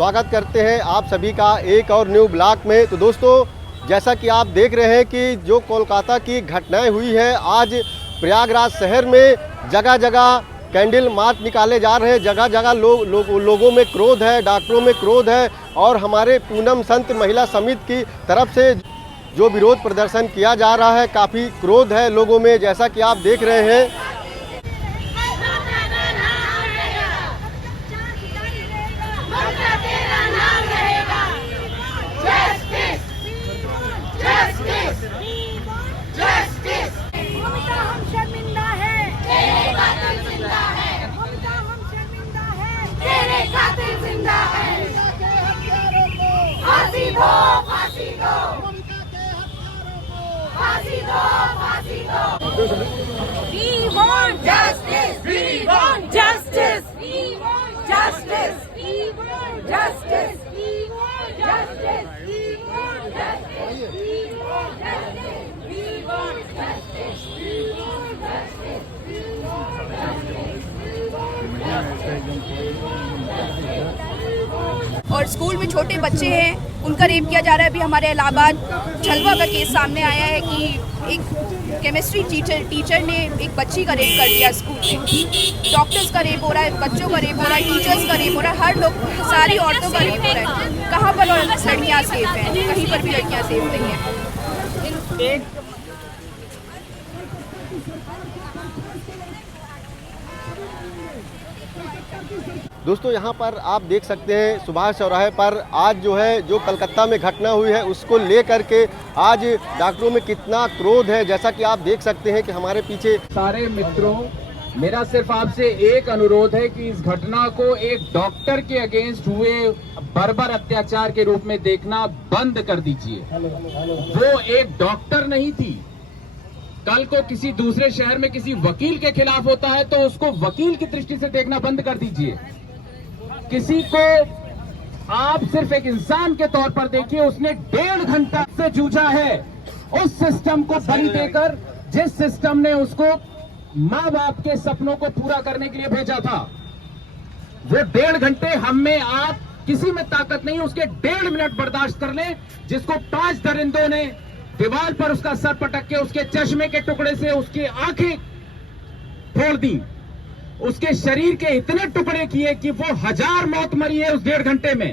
स्वागत करते हैं आप सभी का एक और न्यू ब्लॉग में। तो दोस्तों, जैसा कि आप देख रहे हैं कि जो कोलकाता की घटनाएं हुई है, आज प्रयागराज शहर में जगह जगह कैंडल मार्च निकाले जा रहे हैं। जगह जगह लोगों में क्रोध है, डॉक्टरों में क्रोध है और हमारे पूनम संत महिला समिति की तरफ से जो विरोध प्रदर्शन किया जा रहा है, काफ़ी क्रोध है लोगों में, जैसा कि आप देख रहे हैं। We want justice. We want justice. We want justice. We want justice. We want justice. We want justice. We want justice. We want justice. We want justice. We want justice. We want justice. और school में छोटे बच्चे हैं, उनका rape किया जा रहा है। अभी हमारे इलाहाबाद छलवा का केस सामने आया है कि एक केमिस्ट्री टीचर ने एक बच्ची का रेप कर दिया स्कूल में। डॉक्टर्स का रेप हो रहा है, बच्चों का रेप हो रहा है, टीचर्स का रेप हो रहा है, हर लोग, सारी औरतों का रेप हो रहा है। कहाँ पर लड़कियाँ सेफ हैं? कहीं पर भी लड़कियाँ सेफ नहीं हैं। दोस्तों, यहाँ पर आप देख सकते हैं सुभाष चौराहे पर आज जो कलकत्ता में घटना हुई है, उसको लेकर के आज डॉक्टरों में कितना क्रोध है। जैसा कि आप देख सकते हैं कि हमारे पीछे सारे मित्रों, मेरा सिर्फ आपसे एक अनुरोध है कि इस घटना को एक डॉक्टर के अगेंस्ट हुए बर्बर अत्याचार के रूप में देखना बंद कर दीजिए। वो एक डॉक्टर नहीं थी। कल को किसी दूसरे शहर में किसी वकील के खिलाफ होता है तो उसको वकील की दृष्टि से देखना बंद कर दीजिए। किसी को आप सिर्फ एक इंसान के तौर पर देखिए। उसने 1.5 घंटा से जूझा है उस सिस्टम को बलि देकर, जिस सिस्टम ने उसको माँ बाप के सपनों को पूरा करने के लिए भेजा था। वो 1.5 घंटे हम में, आप किसी में ताकत नहीं उसके 1.5 मिनट बर्दाश्त कर ले, जिसको 5 दरिंदों ने दीवार पर उसका सर पटक के उसके चश्मे के टुकड़े से उसकी आंखें फोड़ दी, उसके शरीर के इतने टुकड़े किए कि वो 1000 मौत मरी है उस 1.5 घंटे में।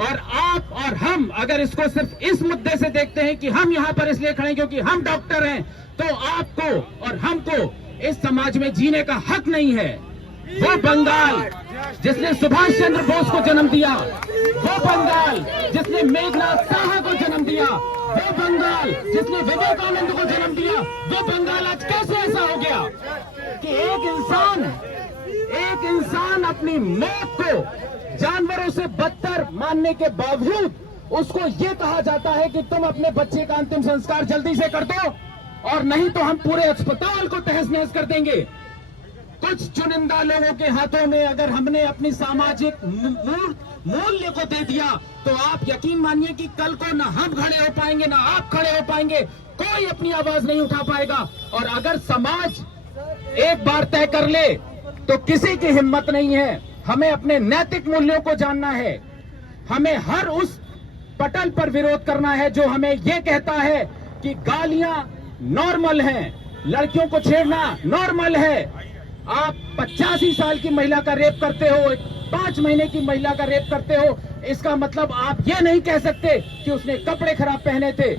और आप और हम अगर इसको सिर्फ इस मुद्दे से देखते हैं कि हम यहां पर इसलिए खड़े हैं क्योंकि हम डॉक्टर हैं, तो आपको और हमको इस समाज में जीने का हक नहीं है। वो बंगाल जिसने सुभाष चंद्र बोस को जन्म दिया, वो बंगाल जिसने मेघनाथ साहा को जन्म दिया, वो बंगाल जिसने विवेकानंद को जन्म दिया, वो बंगाल आज कैसे ऐसा हो गया कि एक इंसान अपनी मौत को जानवरों से बदतर मानने के बावजूद उसको ये कहा जाता है कि तुम अपने बच्चे का अंतिम संस्कार जल्दी से कर दो और नहीं तो हम पूरे अस्पताल को तहस नहस कर देंगे। कुछ चुनिंदा लोगों के हाथों में अगर हमने अपनी सामाजिक मूल्य को दे दिया तो आप यकीन मानिए कि कल को ना हम खड़े हो पाएंगे, ना आप खड़े हो पाएंगे, कोई अपनी आवाज नहीं उठा पाएगा। और अगर समाज एक बार तय कर ले तो किसी की हिम्मत नहीं है। हमें अपने नैतिक मूल्यों को जानना है। हमें हर उस पटल पर विरोध करना है जो हमें यह कहता है कि गालियां नॉर्मल हैं, लड़कियों को छेड़ना नॉर्मल है। आप 85 साल की महिला का रेप करते हो, 5 महीने की महिला का रेप करते हो, इसका मतलब आप ये नहीं कह सकते कि उसने कपड़े खराब पहने थे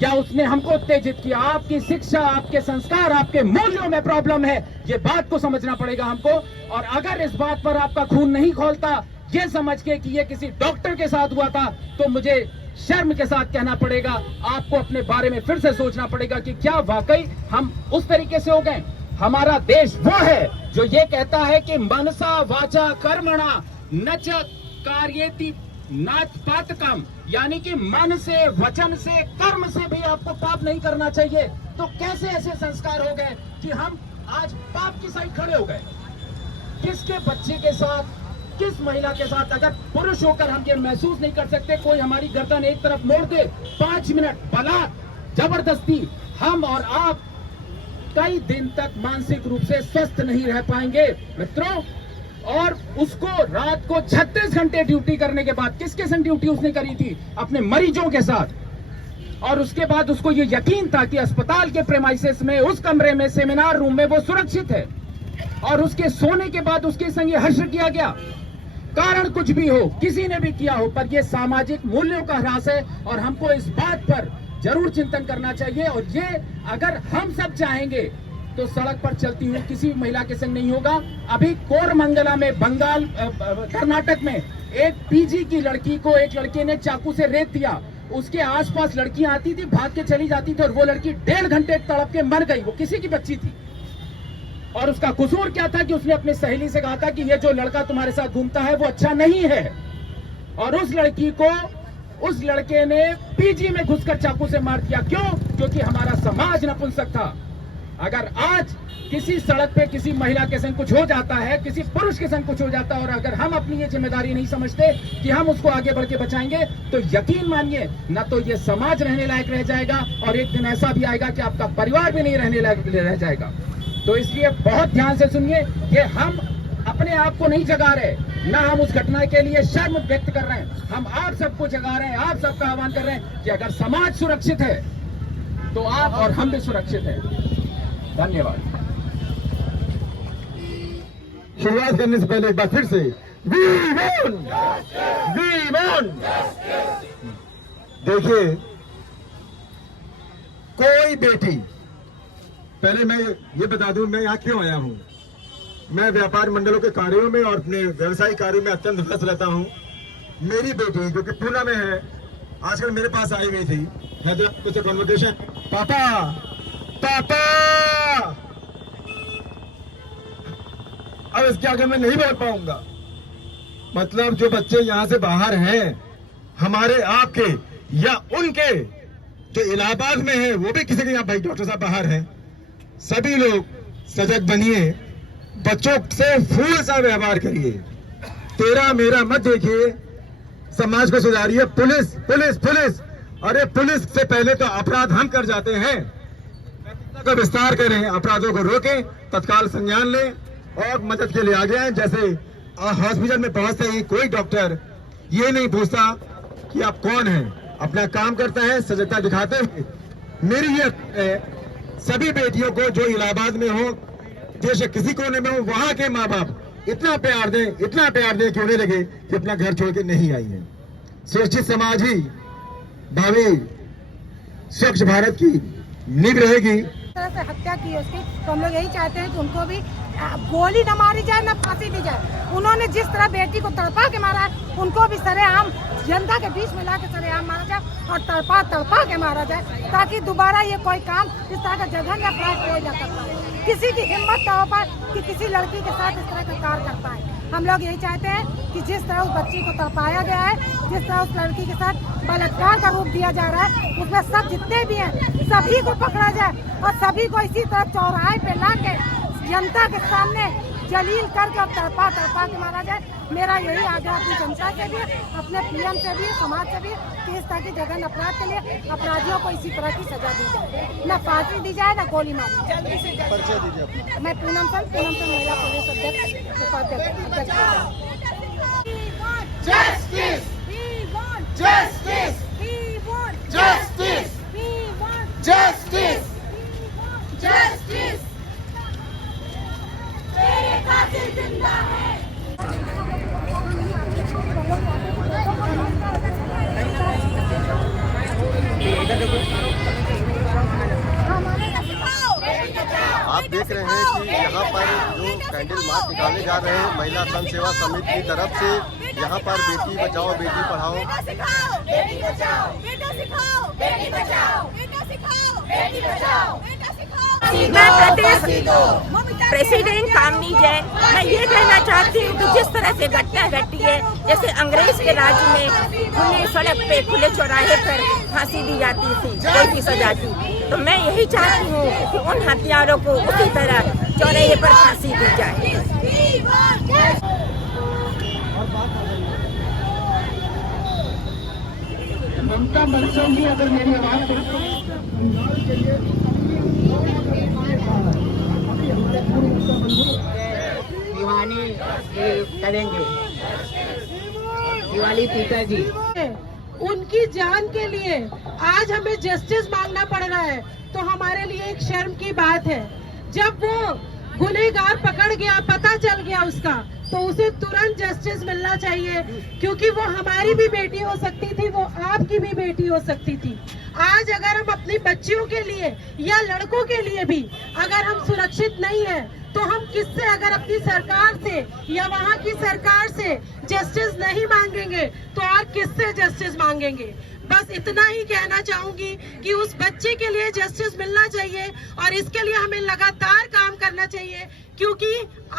या उसने हमको उत्तेजित किया। आपकी शिक्षा, आपके संस्कार, आपके मूल्यों में प्रॉब्लम है, ये बात को समझना पड़ेगा हमको। और अगर इस बात पर आपका खून नहीं खौलता ये समझ के कि ये किसी डॉक्टर के साथ हुआ था, तो मुझे शर्म के साथ कहना पड़ेगा, आपको अपने बारे में फिर से सोचना पड़ेगा कि क्या वाकई हम उस तरीके से हो गए। हमारा देश वो है जो ये कहता है कि मनसा वाचा कर्मणा न च कार्येति नाच पातकम, यानी कि मन से, वचन से, कर्म से भी आपको पाप नहीं करना चाहिए। तो कैसे ऐसे संस्कार हो गए कि हम आज पाप की साइड खड़े हो गए? किसके बच्चे के साथ, किस महिला के साथ अगर पुरुष होकर हम ये महसूस नहीं कर सकते, कोई हमारी गर्दन एक तरफ मोड़ दे, 5 मिनट बलात्, जबरदस्ती, हम और आप कई दिन तक मानसिक रूप से स्वस्थ नहीं रह पाएंगे। मित्रों, और उसको रात को 36 घंटे ड्यूटी करने के बाद, किसके संग ड्यूटी उसने करी थी? अपने मरीजों के साथ। और उसके बाद उसको ये यकीन था कि अस्पताल के प्रेमाइसेस में, उस कमरे में, सेमिनार रूम में वो सुरक्षित है। और उसके सोने के बाद उसके संग ये हश्र किया गया। कारण कुछ भी हो, किसी ने भी किया हो, पर ये सामाजिक मूल्यों का ह्रास है और हमको इस बात पर जरूर चिंतन करना चाहिए। और ये अगर हम सब चाहेंगे तो सड़क पर चलती हुई किसी भी महिला के संग नहीं होगा। अभी कोरमंगला में, बंगाल कर्नाटक में एक पीजी की लड़की को एक लड़के ने चाकू से रेत दिया। उसके आसपास लड़कियां आती थी, भाग के चली जाती थी और वो लड़की 1.5 घंटे तड़प के मर गई। वो किसी की बच्ची थी। और उसका कसूर क्या था कि उसने अपनी सहेली से कहा था कि ये जो लड़का तुम्हारे साथ घूमता है वो अच्छा नहीं है। और उस लड़की को उस लड़के ने पीजी में घुसकर चाकू से मार दिया। क्यों? क्योंकि हमारा समाज नपुंसक था। अगर आज किसी सड़क पे किसी महिला के संग कुछ हो जाता है, किसी पुरुष के संग कुछ हो जाता है, और अगर हम अपनी ये जिम्मेदारी नहीं समझते कि हम उसको आगे बढ़ के बचाएंगे, तो यकीन मानिए न तो ये समाज रहने लायक रह जाएगा और एक दिन ऐसा भी आएगा कि आपका परिवार भी नहीं रहने लायक रह जाएगा। तो इसलिए बहुत ध्यान से सुनिए कि हम अपने आप को नहीं जगा रहे, ना हम उस घटना के लिए शर्म व्यक्त कर रहे हैं। हम आप सबको जगा रहे हैं, आप सबका आह्वान कर रहे हैं कि अगर समाज सुरक्षित है तो आप और हम भी सुरक्षित हैं। धन्यवाद। शुरुआत करने से पहले एक बार फिर से वी वॉन्ट। देखिए, कोई बेटी, पहले मैं ये बता दूं मैं यहाँ क्यों आया हूँ। मैं व्यापार मंडलों के कार्यों में और अपने व्यवसायिक कार्यों में अत्यंत व्यस्त रहता हूँ। मेरी बेटी जो कि पूना में है, आजकल मेरे पास आई हुई थी। मैं तो कुछ कन्वर्सेशन, पापा अब इसके आगे मैं नहीं बढ़ पाऊंगा। मतलब जो बच्चे यहाँ से बाहर हैं, हमारे आपके या उनके जो इलाहाबाद में है, वो भी किसी के यहाँ भाई डॉक्टर साहब बाहर हैं, सभी लोग सजग बनिए, बच्चों से फूल सा व्यवहार करिए, तेरा मेरा मत देखिए, समाज को सुधारिए। पुलिस पुलिस पुलिस, अरे पुलिस से पहले तो अपराध हम कर जाते हैं। का विस्तार करें, अपराधों को रोकें, तत्काल संज्ञान लें और मदद के लिए आगे आए। जैसे हॉस्पिटल में पहुंचते ही कोई डॉक्टर ये नहीं पूछता कि आप कौन हैं, अपना काम करता है सजगता दिखाते हुए। मेरी ये है सभी बेटियों को जो इलाहाबाद में हो, देश के किसी कोने में हो, वहां के माँ बाप इतना प्यार दें कि उन्हें लगे कि अपना घर छोड़ के नहीं आई है। सुरक्षित समाज ही भावी स्वच्छ भारत की नींव रहेगी। तरह से हत्या की उसकी, तो हम लोग यही चाहते हैं कि उनको भी गोली न मारी जाए, न फांसी दी जाए। उन्होंने जिस तरह बेटी को तड़पा के मारा, उनको भी सरेआम जनता के बीच में लाके सरेआम मारा जाए और तड़पा के मारा जाए, ताकि दोबारा ये कोई काम इस तरह का जघन्य अपराध कोई न कर पाए। किसी की हिम्मत न हो पाए कि किसी लड़की के साथ इस तरह का कार्य कर पाए। हम लोग यही चाहते हैं कि जिस तरह उस बच्ची को तड़पाया गया है, जिस तरह उस लड़की के साथ बलात्कार का रूप दिया जा रहा है, उसमें सब जितने भी हैं सभी को पकड़ा जाए और सभी को इसी तरह चौराहे पे ला के जनता के सामने जलील करके और तड़पा के मारा जाए। मेरा यही आग्रह अपनी जनता से भी, अपने पीएम से भी, समाज से भी, कि इस तरह की जघन्य अपराध के लिए अपराधियों को इसी तरह की सजा दी जाए, न फांसी दी जाए, न गोली मारी जाए। परिचय दीजिए। मैं पूनम सन महिला पुलिस अध्यक्ष उपाध्यक्ष। Justice! We want Justice! We want Justice! We want Justice! Justice! तेरे कातिल जिंदा है। आप देख रहे हैं कि यहाँ पर जो कैंडल मार्च निकाले जा रहे हैं महिला संघ सेवा समिति की तरफ से, यहाँ पर बेटी बचाओ बेटी पढ़ाओ, बेटा सिखाओ बेटी बचाओ, बेटा सिखाओ बेटी बचाओ, बेटा सिखाओ बेटी बचाओ, बेटा सिखाओ। मैं प्रदेश प्रेसिडेंट कामनी जैन, मैं ये कहना चाहती हूँ कि जिस तरह से घटना घटी है, जैसे अंग्रेज के राज में खुले सड़क पे, खुले चौराहे पर फांसी दी जाती थी, कोई भी सजा थी, तो मैं यही चाहती हूँ कि उन हत्यारों को उसी तरह चौराहे पर फांसी दी जाए। ममता बनर्जी अगर मेरी आवाज शिवानी करेंगे। दिवाली पिताजी उनकी जान के लिए आज हमें जस्टिस मांगना पड़ रहा है, तो हमारे लिए एक शर्म की बात है। जब वो गुनहगार पकड़ गया, पता चल गया उसका, तो उसे तुरंत जस्टिस मिलना चाहिए, क्योंकि वो हमारी भी बेटी हो सकती थी, वो आपकी भी बेटी हो सकती थी। आज अगर हम अपनी बच्चियों के लिए या लड़कों के लिए भी अगर हम सुरक्षित नहीं है, तो हम किससे, अगर अपनी सरकार से या वहाँ की सरकार से जस्टिस नहीं मांगेंगे तो और किससे जस्टिस मांगेंगे। बस इतना ही कहना चाहूंगी कि उस बच्चे के लिए जस्टिस मिलना चाहिए और इसके लिए हमें लगातार काम करना चाहिए, क्योंकि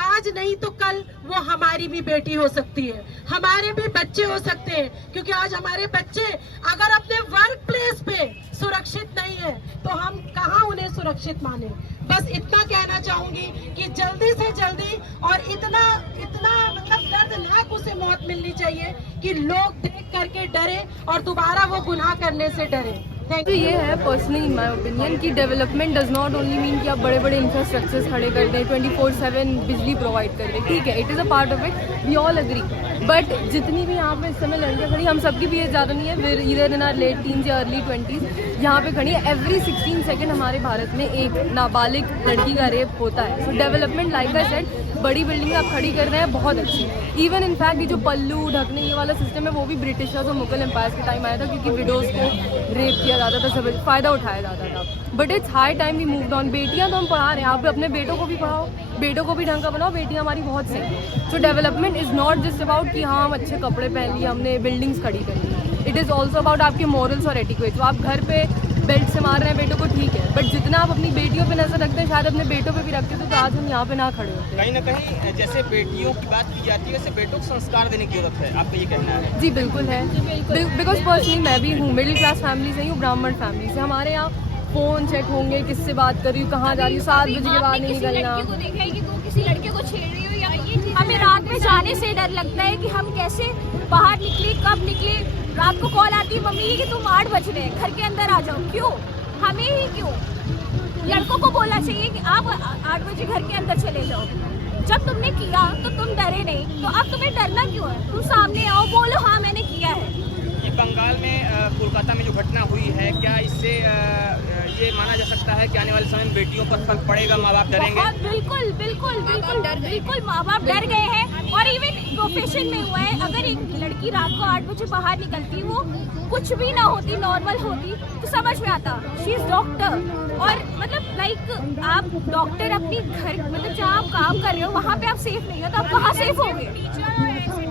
आज नहीं तो कल वो हमारी भी बेटी हो सकती है, हमारे भी बच्चे हो सकते हैं। क्योंकि आज हमारे बच्चे अगर अपने वर्क प्लेस पे सुरक्षित नहीं है तो हम कहाँ उन्हें सुरक्षित माने। बस इतना कहना चाहूंगी कि जल्दी से जल्दी और इतना मतलब दर्दनाक उसे मौत मिलनी चाहिए कि लोग देख करके डरे और दोबारा वो गुनाह करने से डरे। तो ये है पर्सनली इन माय ओपिनियन कि development does not only mean कि आप बड़े बड़े इंफ्रास्ट्रक्चर्स खड़े कर दें, 24/7 बिजली प्रोवाइड कर दें, ठीक है, it is a part of it, we all agree. But जितनी भी यहाँ पे इस समय लड़कियाँ खड़ी, हम सबकी भी एज ज़्यादा नहीं है, फिर इधर इन आर लेट टीन्स या अर्ली 20s यहाँ पे खड़ी है। एवरी 16 सेकेंड हमारे भारत में एक नाबालिग लड़की का रेप होता है। सो डेवलपमेंट लाइक आई सेड, बड़ी बिल्डिंग आप खड़ी कर रहे हैं, बहुत अच्छी। इवन इनफैक्ट ये जो पल्लू ढकने ये वाला सिस्टम है वो भी ब्रिटिशर्स और मुगल एम्पायर के टाइम आया था, क्योंकि विडोज को रेप किया जाता था, सब फायदा उठाया जाता था। But it's high time we moved on. बेटियां तो हम पढ़ा रहे हैं, आप अपने बेटों को भी पढ़ाओ, बेटों को भी ढंग का बनाओ, बेटियां हमारी बहुत सही। सो development is not just about कि हाँ हम अच्छे कपड़े पहन लिए, हमने बिल्डिंग्स खड़ी कर ली। इट इज़ ऑल्सो अबाउट आपके मॉरल्स और एटिक्वेट्स। तो आप घर पे बेल्ट से मार रहे हैं बेटों को, ठीक है, बट जितना आप अपनी बेटियों पे नजर रखते हैं शायद अपने बेटों पे भी रखते तो आज हम यहाँ पे ना खड़े होते। कहीं ना कहीं जैसे बेटियों की बात की जाती है वैसे बेटों को संस्कार देने की जरूरत है, आपका ये कहना है? जी बिल्कुल है, बिकॉज पर्सनली मैं भी हूँ मिडिल क्लास फैमिली से हूँ, ब्राह्मण फैमिली से। हमारे यहाँ फ़ोन चेक होंगे, किससे बात कर रही हूँ, कहाँ जा रही हूँ, 7 बजे के बाद नहीं निकलना। देखा है कि वो किसी लड़के को छेड़ रही हो या ये चीज़, हमें रात में जाने से डर लगता है कि हम कैसे बाहर निकले, कब निकले। रात को कॉल आती है मम्मी की तुम 8 बज रहे हैं, घर के अंदर आ जाओ। क्यों? हमें ही क्यों? लड़कों को बोलना चाहिए कि आप 8 बजे घर के अंदर चले जाओ। जब तुमने किया तो तुम डरे नहीं, तो अब तुम्हें डरना क्यों है? तुम सामने आओ, बोलो हाँ मैंने किया है। ये बंगाल में कोलकाता में जो घटना हुई है, क्या इससे ये माना जा सकता है कि आने वाले समय में बेटियों पर फर्क पड़ेगा, माँ बाप डरेंगे? बिल्कुल बिल्कुल बिल्कुल बिल्कुल माँ बाप डर गए हैं। और इवन प्रोफेशन में हुआ है, अगर एक लड़की रात को 8 बजे बाहर निकलती, वो कुछ भी ना होती, नॉर्मल होती, तो समझ में आता शी इज डॉक्टर। और मतलब लाइक आप डॉक्टर अपनी घर, मतलब जहाँ आप काम कर रहे हो वहाँ पे आप सेफ नहीं हो, तो आप कहाँ सेफ होगे?